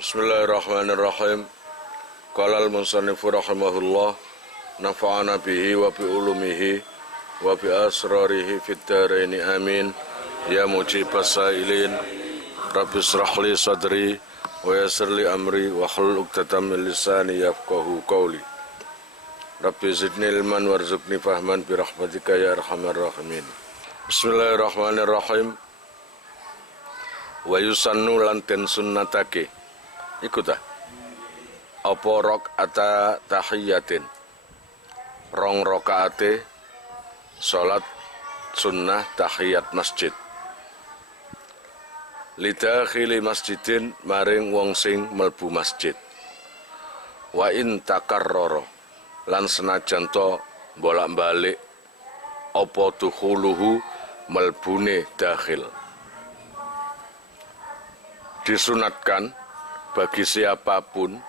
Bismillahirrahmanirrahim. Qala al-musannifu rahimahullah, nafa'ana bihi wa bi ulumihi wa bi asrarihi fid dharain amin. Ya mujibas sailin, rabbi israh li sadri wa yassir li amri wa hlul 'uqdatam min lisani yafqahu qawli. Rabbi zidni ilman warzuqni fahman bi rahmatika ya arhamar rahimin. Bismillahirrahmanirrahim. Wa yusannu lan den sunnatake ikut apa rakaata tahiyatin, rong rakaate salat sunnah tahiyat masjid, lidakhili masjidin maring wong sing mlebu masjid, wa in takarrara lan senajan to bolak-balik apa dukhuluhu melbune dakhil. Disunatkan bagi siapapun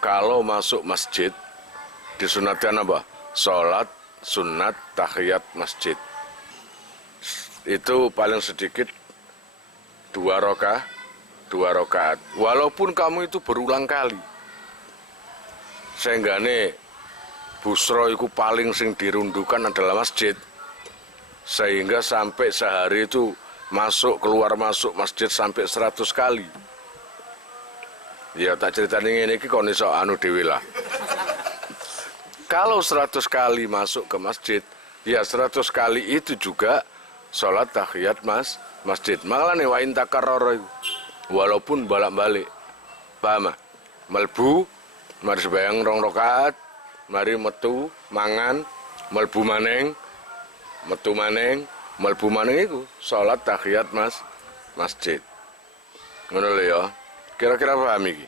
kalau masuk masjid, disunatkan apa? Sholat sunat tahiyat masjid. Itu paling sedikit 2 rakaat. Walaupun kamu itu berulang kali. Sehinggane busro itu paling sing dirundukan adalah masjid. Sehingga sampai sehari itu masuk keluar masuk masjid sampai 100 kali. Ya tak ceritanya ini kok iso anu dewe lah. Kalau 100 kali masuk ke masjid, ya 100 kali itu juga sholat tahiyat masjid. Makanya wa in takarrara walaupun bolak-balik. Paham? Melbu mari sembahyang 2 rakaat, mari metu mangan, melbu maneng, metu maneng, melbu maneng itu sholat tahiyat masjid. Ngono lho ya. Kira-kira paham iki?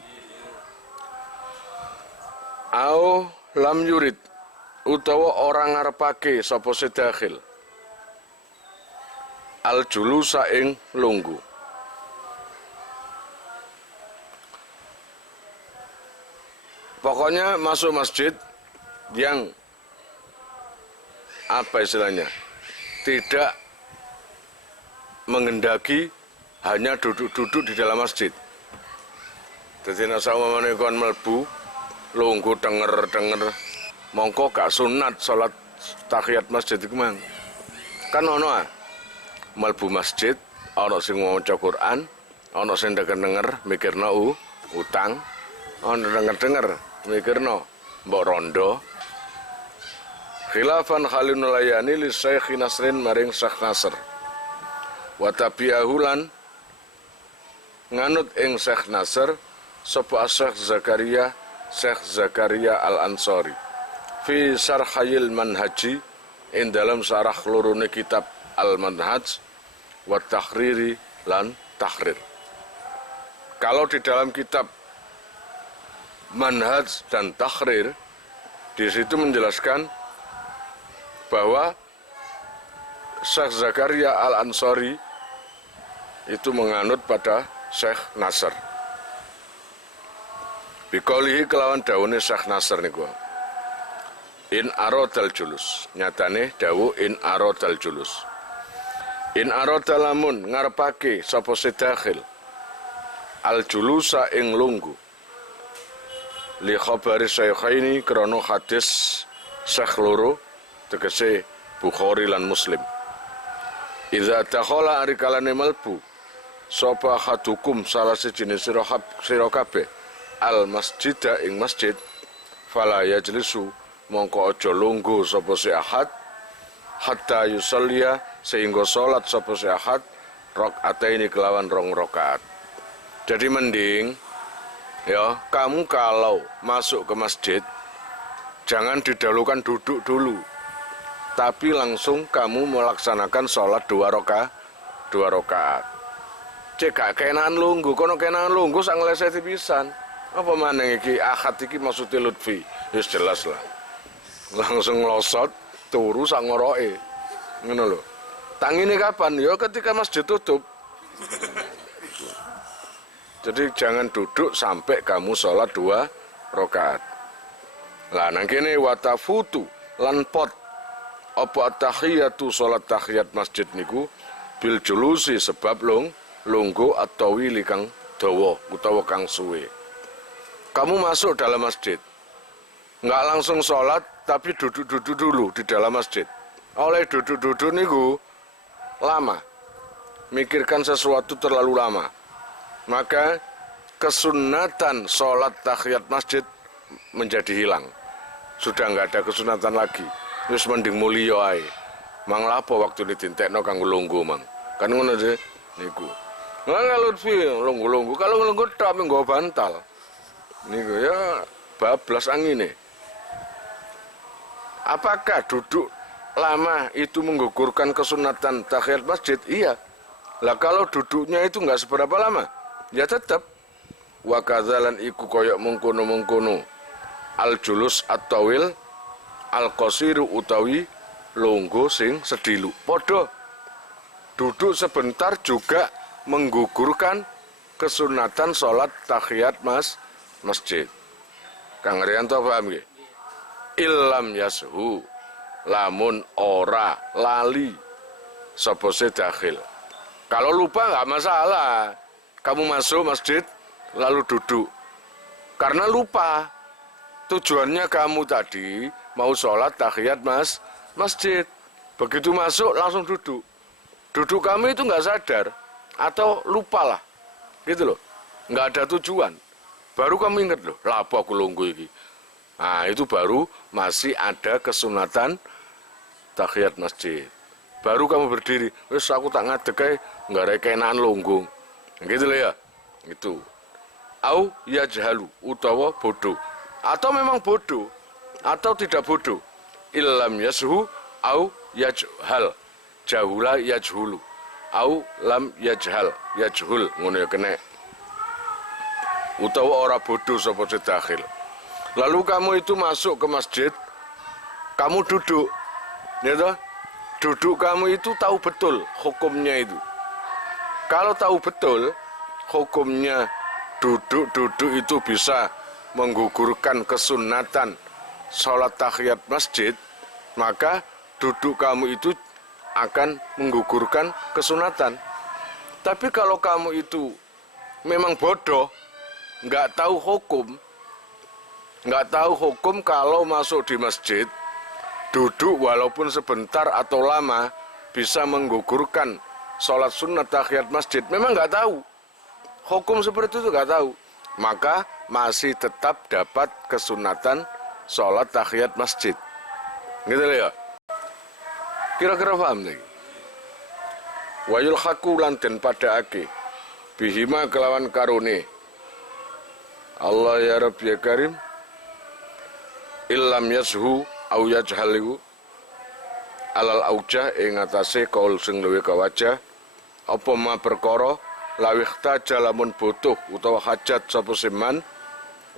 Au lam yurid utawa orang ngarepake sapa sedakhil al julusa ing lunggu. Pokoknya masuk masjid yang apa istilahnya? Tidak mengendaki hanya duduk-duduk di dalam masjid. Jadi nasa umamane kon melbu lungguh denger mongko gak sunat salat tahiyat masjid iku mang. Kan ono melbu masjid ono sing maca Quran, ono sing denger mikirna utang, ono denger mikirna mbok rondo. Khilafan Khalilul Layani li Syekh Nasrin maring Syekh Nasr. Wa tabi'ahulan nganut ing Syekh Nasr sapa Syekh Zakaria Al-Ansari fi Syarhil Manhaji ing dalam sarah lorone kitab Al-Manhaj wa Takhriri lan Tahrir. Kalau di dalam kitab Manhaj dan Tahrir di situ menjelaskan bahwa Syekh Zakaria Al-Ansari itu menganut pada Syekh Nasr. Bikolihi kelawan daune Syekh Nasr niku. In aradal julus. Nyatane dawu in aradal julus. In aradal lamun ngarepake sapa sedakhil al julusa ing lunggu. Li khabari syaikhaini krana hadis Syekh loro tegese Bukhari lan Muslim. Idza dakhala ari kalane melbu sapa hadukum salah sijine sira kabeh al masjida ing masjid fala yajlisu mongko aja lungguh sapa si ahad hatta yusalliya sehingga salat sapa si ahad rakaataini kelawan 2 rakaat. Jadi mending ya kamu kalau masuk ke masjid jangan didahulukan duduk dulu, tapi langsung kamu melaksanakan salat 2 rakaat. Cek gak kenaan lungguh, kono kenaan lungguh sak ngleseti pisan. Apa maneh iki akad iki maksudnya Lutfi? Wis jelas lah. Langsung nglosot turu sak ngoroke. Ngono lho. Tangine kapan? Ya ketika masjid tutup. Jadi jangan duduk sampai kamu sholat 2 rakaat. Lah nang kene watafutu lan pot apa tahiyatu sholat tahiyat masjid niku bil julusi sebab lunggu atau wili kang dawa utawa kang suwe. Kamu masuk dalam masjid, nggak langsung sholat, tapi duduk-duduk dulu di dalam masjid. Oleh duduk-duduk niku lama, mikirkan sesuatu terlalu lama, maka kesunatan sholat tahiyat masjid menjadi hilang. Sudah nggak ada kesunatan lagi. Terus mending mulia ae. Mang lapo waktu ditintekno kanggo lungguh mang. Kan ngono sih niku. Lah kalau lungguh-lungguh, kalau lungguh tok nggo bantal. Niku ya bablas angine. Apakah duduk lama itu menggugurkan kesunatan tahiyat masjid? Iya. Lah kalau duduknya itu nggak seberapa lama, ya tetap. Wa kadzalan iku koyok mengkono-mengkono. Al julus at-tawil al-qasiru utawi lungguh sing sedilu. Podo duduk sebentar juga menggugurkan kesunatan sholat tahiyat masjid. Kang Rianto paham nggih? Illam yashu, lamun ora lali sapa dakhil. Kalau lupa nggak masalah. Kamu masuk masjid lalu duduk. Karena lupa. Tujuannya kamu tadi mau sholat tahiyat masjid. Begitu masuk langsung duduk. Duduk kamu itu nggak sadar atau lupa lah, gitu loh. Nggak ada tujuan. Baru kamu ingat loh, lapo aku lungguh iki. Nah itu baru masih ada kesunatan tahiyat masjid. Baru kamu berdiri, wes aku tak ngadeg ae nggak rekenaan lungguh. Gitu loh ya. Itu. Au yajhalu utawa bodoh. Atau memang bodoh atau tidak bodoh. Illam yashu au yajhal. Jahula yajhulu. Au lam yajhal. Yajhul ngono ya kena. Utawa ora bodoh sapa dakhil. Lalu kamu itu masuk ke masjid, kamu duduk. Ya toh? Duduk kamu itu tahu betul hukumnya itu. Kalau tahu betul hukumnya duduk-duduk itu bisa menggugurkan kesunatan sholat tahiyat masjid, maka duduk kamu itu akan menggugurkan kesunatan. Tapi kalau kamu itu memang bodoh, nggak tahu hukum kalau masuk di masjid, duduk walaupun sebentar atau lama bisa menggugurkan sholat sunat tahiyat masjid, memang nggak tahu. Hukum seperti itu nggak tahu. Maka masih tetap dapat kesunatan sholat tahiyat masjid. Gitu ya. Kira-kira paham lagi. Wa yulhaqu lan den padhaake bihima kelawan karone. Allah ya Rabb ya Karim. Illam yashu au yajhalihu alal aujah ing atase kaul sing luwih kawajah apa ma perkara lawihta lamun butuh utawa hajat sapa seman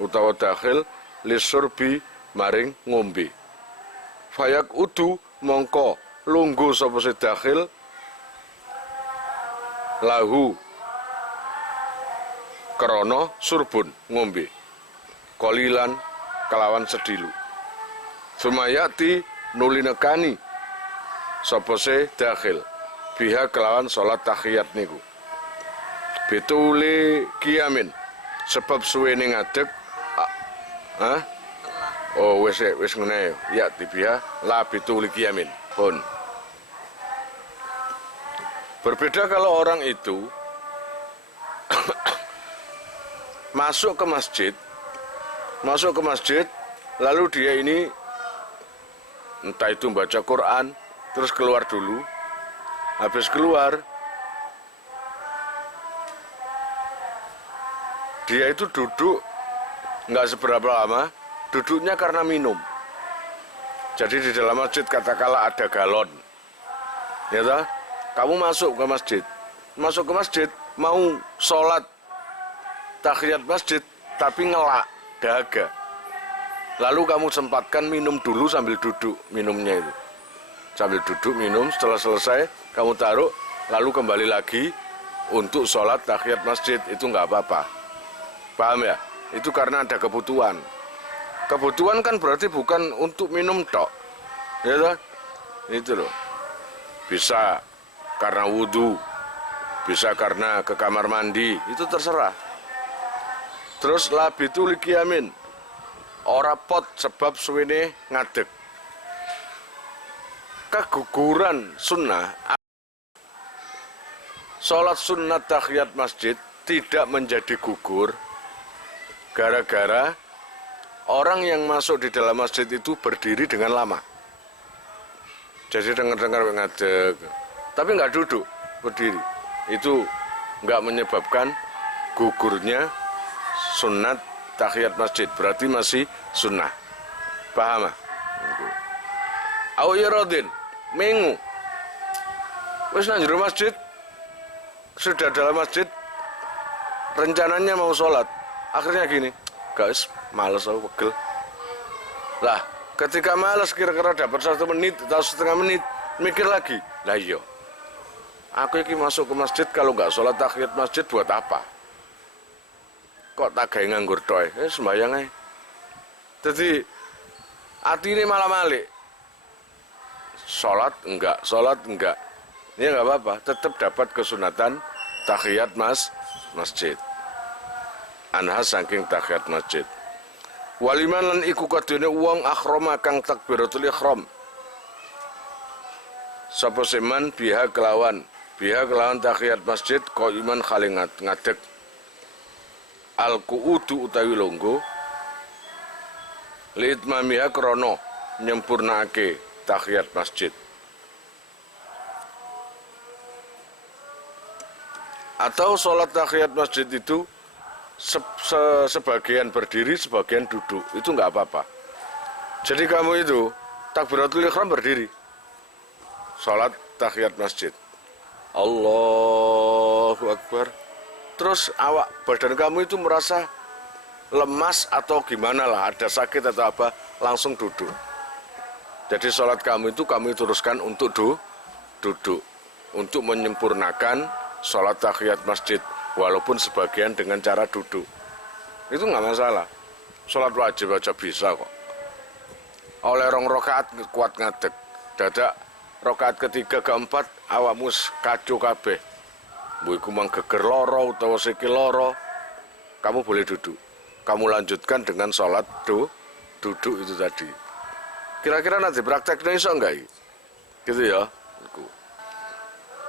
utawa dakhil lisurbi maring ngombe. Fayak udu mongko lungguh sapa dakhil lahu krana surbun ngombe kolilan kelawan sedilu. Sumayati nulinekani sapa dakhil biha kelawan salat tahiyat niku. Bituli kiamin sebab suwene ngadeg oh wis ngene ya tibia la bituli kiamin pun. Berbeda kalau orang itu masuk ke masjid lalu dia ini entah itu baca Quran terus keluar dulu, habis keluar dia itu duduk nggak seberapa lama, duduknya karena minum. Jadi di dalam masjid katakanlah ada galon, ya toh? Kamu masuk ke masjid, mau sholat tahiyat masjid, tapi ngelak, dahaga. Lalu kamu sempatkan minum dulu sambil duduk minumnya itu. Sambil duduk minum, setelah selesai kamu taruh, lalu kembali lagi untuk sholat tahiyat masjid, itu nggak apa-apa. Paham ya? Itu karena ada kebutuhan. Kebutuhan kan berarti bukan untuk minum tok. Ya toh? Itu loh. Bisa karena wudhu, bisa karena ke kamar mandi, itu terserah. Terus labitu liqiyamin. Ora pot sebab suwene ngadeg. Keguguran sunnah. Salat sunat tahiyat masjid tidak menjadi gugur gara-gara orang yang masuk di dalam masjid itu berdiri dengan lama. Jadi dengar-dengar ngadeg, tapi nggak duduk, berdiri. Itu nggak menyebabkan gugurnya sunat tahiyat masjid, berarti masih sunnah. Paham? Au yaradin, mengu. Wis nang jero masjid, sudah dalam masjid, rencananya mau sholat, akhirnya gini, guys, males aku pegel. Lah, ketika males kira-kira dapat 1 menit atau setengah menit, mikir lagi, lah iya, aku ini masuk ke masjid kalau nggak sholat tahiyat masjid buat apa? Kok tak gaya nganggur toy? Sembayang aja. Jadi, hati ini malah malik. Sholat enggak. Ya nggak apa-apa, tetap dapat kesunatan tahiyat masjid. Anha saking tahiyat masjid. Waliman lan iku kadene wong akhrama kang takbiratul ihram. Sapa seman biha kelawan tahiyat masjid qaiman khali ngadeg. Al qu'udu utawi longgo litmamiha krana nyempurnake tahiyat masjid. Atau sholat tahiyat masjid itu sebagian berdiri, sebagian duduk, itu nggak apa-apa. Jadi kamu itu takbiratul ihram berdiri, sholat tahiyat masjid, Allahu Akbar. Terus badan kamu itu merasa lemas atau gimana lah, ada sakit atau apa, langsung duduk. Jadi sholat kamu itu kami teruskan untuk duduk, untuk menyempurnakan sholat tahiyat masjid, walaupun sebagian dengan cara duduk. Itu nggak masalah. Sholat wajib aja bisa kok. Oleh 2 rakaat kuat ngadeg. Dadak rakaat ketiga keempat awakmu kacau kabeh. Bu iku mang geger loro utawa sikil loro, kamu boleh duduk. Kamu lanjutkan dengan sholat duduk itu tadi. Kira-kira nanti prakteknya iso enggak? Gitu ya.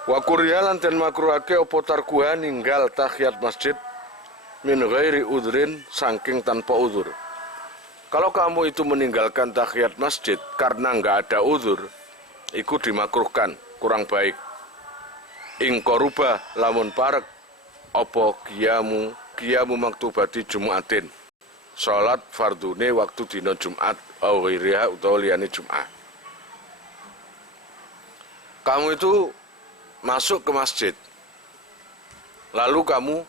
Wa kuryalan dan makruhake opo tarkuha ninggal tahiyat masjid min ghairi udhrin saking tanpa udzur. Kalau kamu itu meninggalkan tahiyat masjid karena nggak ada udzur, itu dimakruhkan, kurang baik. Ing koruba lamun parek opo kiyamu maktubati Jumatin. Salat fardune waktu dina Jumat au ghairiha utawa liyane Jumat. Kamu itu masuk ke masjid, lalu kamu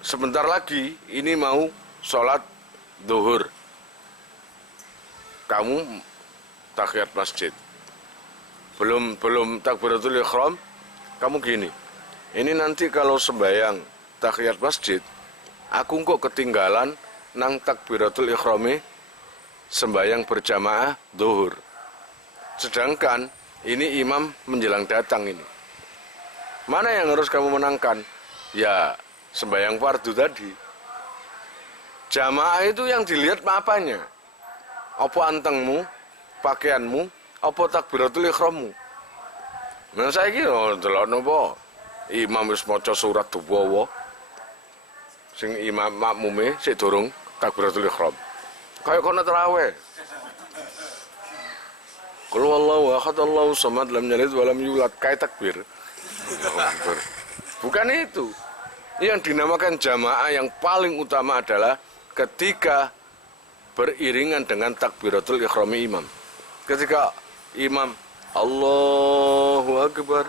sebentar lagi ini mau sholat zuhur, kamu tahiyat masjid, belum takbiratul ihram, kamu gini, ini nanti kalau sembahyang tahiyat masjid, aku kok ketinggalan nang takbiratul ihrami sembahyang berjamaah zuhur. Sedangkan ini imam menjelang datang ini. Mana yang harus kamu menangkan? Ya, sembahyang fardu tadi. Jamaah itu yang dilihat apanya? Apa antengmu, pakaianmu, apa takbiratul ihrammu? Nah saiki delok napa? Imam wis maca surat tuwa. Sing imam makmume sik durung takbiratul ihram. Kayak kono tarawih. Qul huwallahu ahad Allahu samad lam yalid wa lam yulad, kayak takbir. Bukan itu. Yang dinamakan jamaah yang paling utama adalah ketika beriringan dengan takbiratul ihrami imam. Ketika imam Allahu Akbar,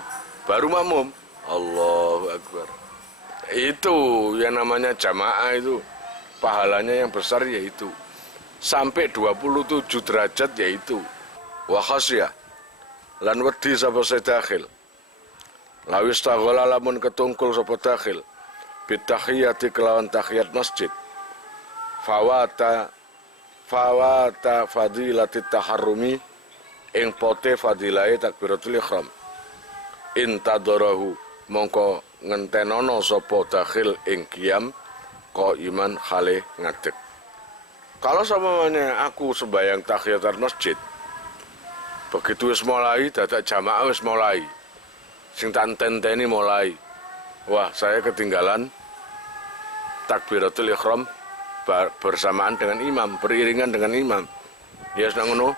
baru makmum Allahu Akbar. Itu yang namanya jamaah itu. Pahalanya yang besar yaitu sampai 27 derajat yaitu wa khasyah lan wedi sapa sedakhil lawis taghala lamun ketungkul sapa dakhil bitahiyati kelawan tahiyat masjid fawata fadilati taharrumi ing pote fadilahe takbiratul ihram intadarahu mongko ngentenono sapa dakhil ing qiyam qaiman hale ngadeg. Kalau sampeyan aku sembahyang tahiyatul masjid, begitu wis mulai dadak jamaah wis mulai, sing tak tenteni mulai, wah saya ketinggalan takbiratul ihram bersamaan dengan imam, beriringan dengan imam. Ya ngono,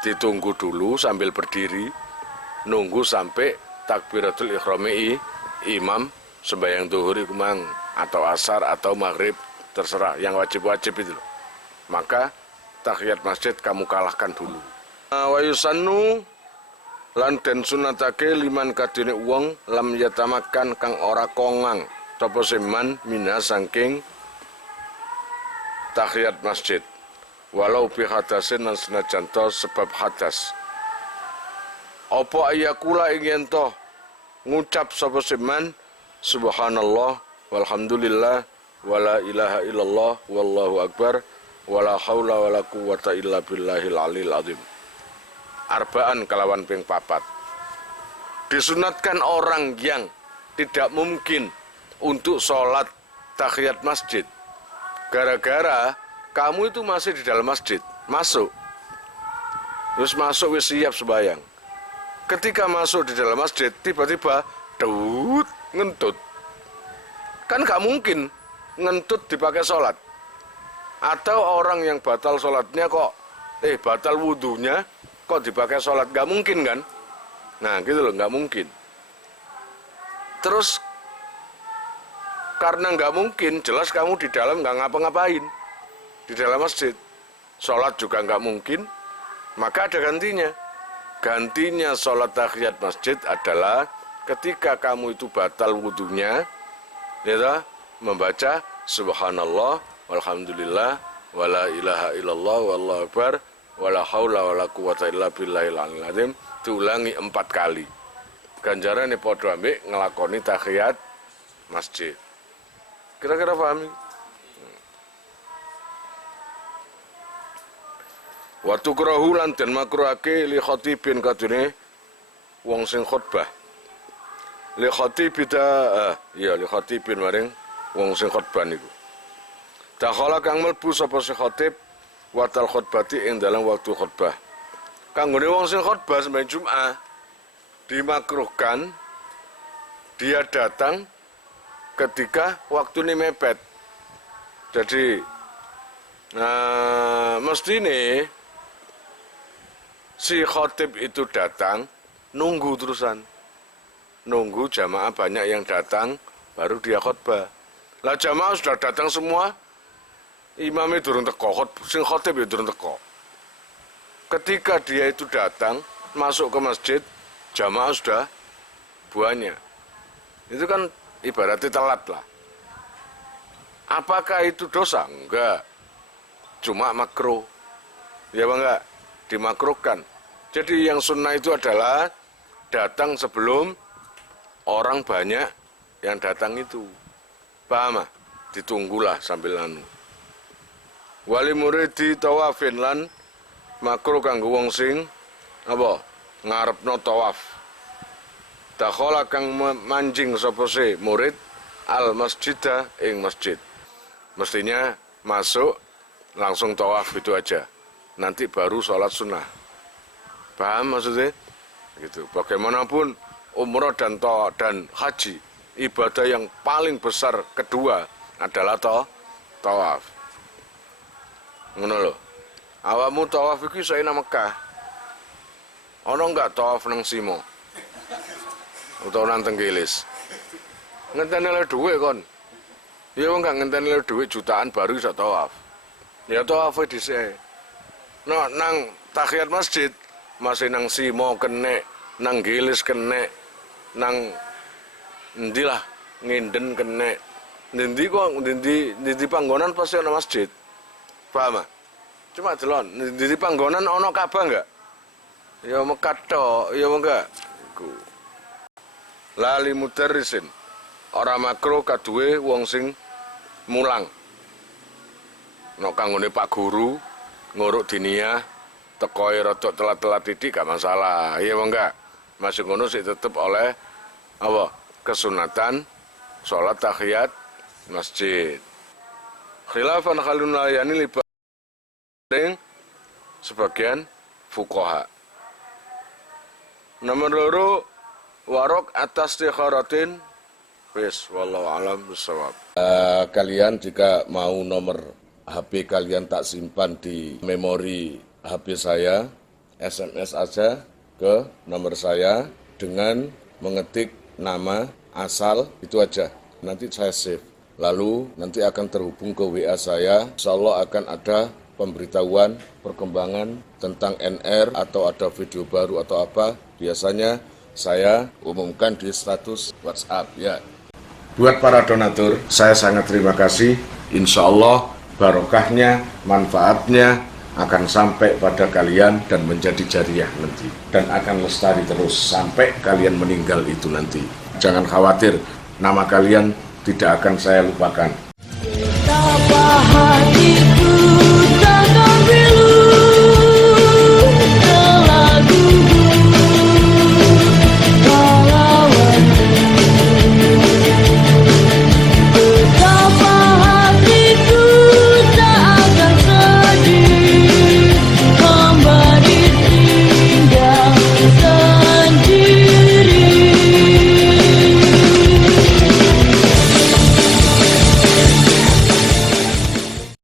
ditunggu dulu sambil berdiri, nunggu sampai takbiratul ihrami imam sembahyang zuhur iku mang atau asar atau maghrib, terserah, yang wajib-wajib itu loh. Maka tahiyat masjid kamu kalahkan dulu. Wa yusannu lan den sunatake liman kadene wong lam yatamakan kang ora kongang sapa seman mina saking tahiyat masjid walau bi hadasin lan senajan to sebab hadas. Apa ayakula ing ento ngucap sapa seman subhanallah walhamdulillah wala ilaha illallah wallahu akbar wala haula wala quwata illa billahil alil azim. Arbaan kalawan ping 4. Disunatkan orang yang tidak mungkin untuk sholat tahiyat masjid gara-gara kamu itu masih di dalam masjid, masuk terus masuk wis siap sembahyang. Ketika masuk di dalam masjid tiba-tiba dut ngentut, kan gak mungkin ngentut dipakai sholat. Atau orang yang batal sholatnya kok batal wudhunya kok dipakai sholat, gak mungkin kan. Nah gitu loh, gak mungkin. Terus karena gak mungkin, jelas kamu di dalam gak ngapa-ngapain di dalam masjid, sholat juga gak mungkin, maka ada gantinya. Gantinya sholat tahiyat masjid adalah ketika kamu itu batal wudhunya, ya, membaca subhanallah walhamdulillah wala ilaha illallah wallahu akbar wala haula wala quwata illa billahil aliyil azim, diulangi 4 kali. Ganjarane padha ambek nglakoni tahiyat masjid. Kira-kira paham? Wa tukrahu lan den makruhake li khatibin kadune wong sing khutbah. Li khatibida li khatibin maring wong sing khutbah niku. Dakhala kang mlebu sapa si khatib watal khutbati ing dalam waktu khutbah. Kanggone wong sing khutbah sembahyang Jumat dimakruhkan dia datang ketika waktu ini mepet. Jadi mesti nih si khatib itu datang nunggu terusan, nunggu jamaah banyak yang datang baru dia khutbah. Lah jamaah sudah datang semua, imamnya durung teko, sing khatib ya durung teko. Ketika dia itu datang masuk ke masjid, jamaah sudah banyak. Itu kan ibaratnya telat lah. Apakah itu dosa? Enggak. Cuma makruh. Ya enggak? Dimakruhkan. Jadi yang sunnah itu adalah datang sebelum orang banyak yang datang itu. Paham? Ditunggulah sambil anu. Wali muridi tawafin lan makruh kanggo wong sing apa ngarepno tawaf. Dakhala kang manjing sapa se murid al masjidah ing masjid. Mestinya masuk langsung tawaf itu aja. Nanti baru sholat sunnah. Paham maksudnya? Gitu. Bagaimanapun umroh dan haji, ibadah yang paling besar kedua adalah tawaf. Ngono lho. Awakmu tawaf iki saena Mekah. Ono enggak tawaf nang Simo? Utawa nang Tenggilis? Ngenteni le dhuwit kon. Ya enggak ngenteni le dhuwit jutaan baru iso tawaf. Ya tawaf dhisik. Nang tahiyat masjid masih nang Simo kene, nang Gilis kene, nang ndilah Nginden kene. Ndi kok ndi panggonan pasti ana masjid. Paham? Cuma delon, di panggonan ono Ka'bah enggak? Ya Mekah tok, ya enggak? Iku. Lali mudarrisin. Ora makruh kaduwe wong sing mulang. Nek kanggone Pak Guru nguruk diniyah tekoe rada telat-telat didik gak masalah. Ya enggak? Masih ngono sik tetep oleh apa? kesunatan sholat tahiyat masjid. Khilafan khalun layani libading sebagian fuqaha. Nomor loro warok atas tikharatin wis wallahu alam bisawab. Kalian jika mau nomor HP kalian tak simpan di memori HP saya, SMS aja ke nomor saya dengan mengetik nama asal itu aja. Nanti saya save. Lalu nanti akan terhubung ke WA saya. Insya Allah akan ada pemberitahuan perkembangan tentang NR atau ada video baru atau apa. Biasanya saya umumkan di status WhatsApp ya. Buat para donatur, saya sangat terima kasih. Insya Allah barokahnya, manfaatnya akan sampai pada kalian dan menjadi jariah nanti. Dan akan lestari terus sampai kalian meninggal itu nanti. Jangan khawatir, nama kalian tidak akan saya lupakan.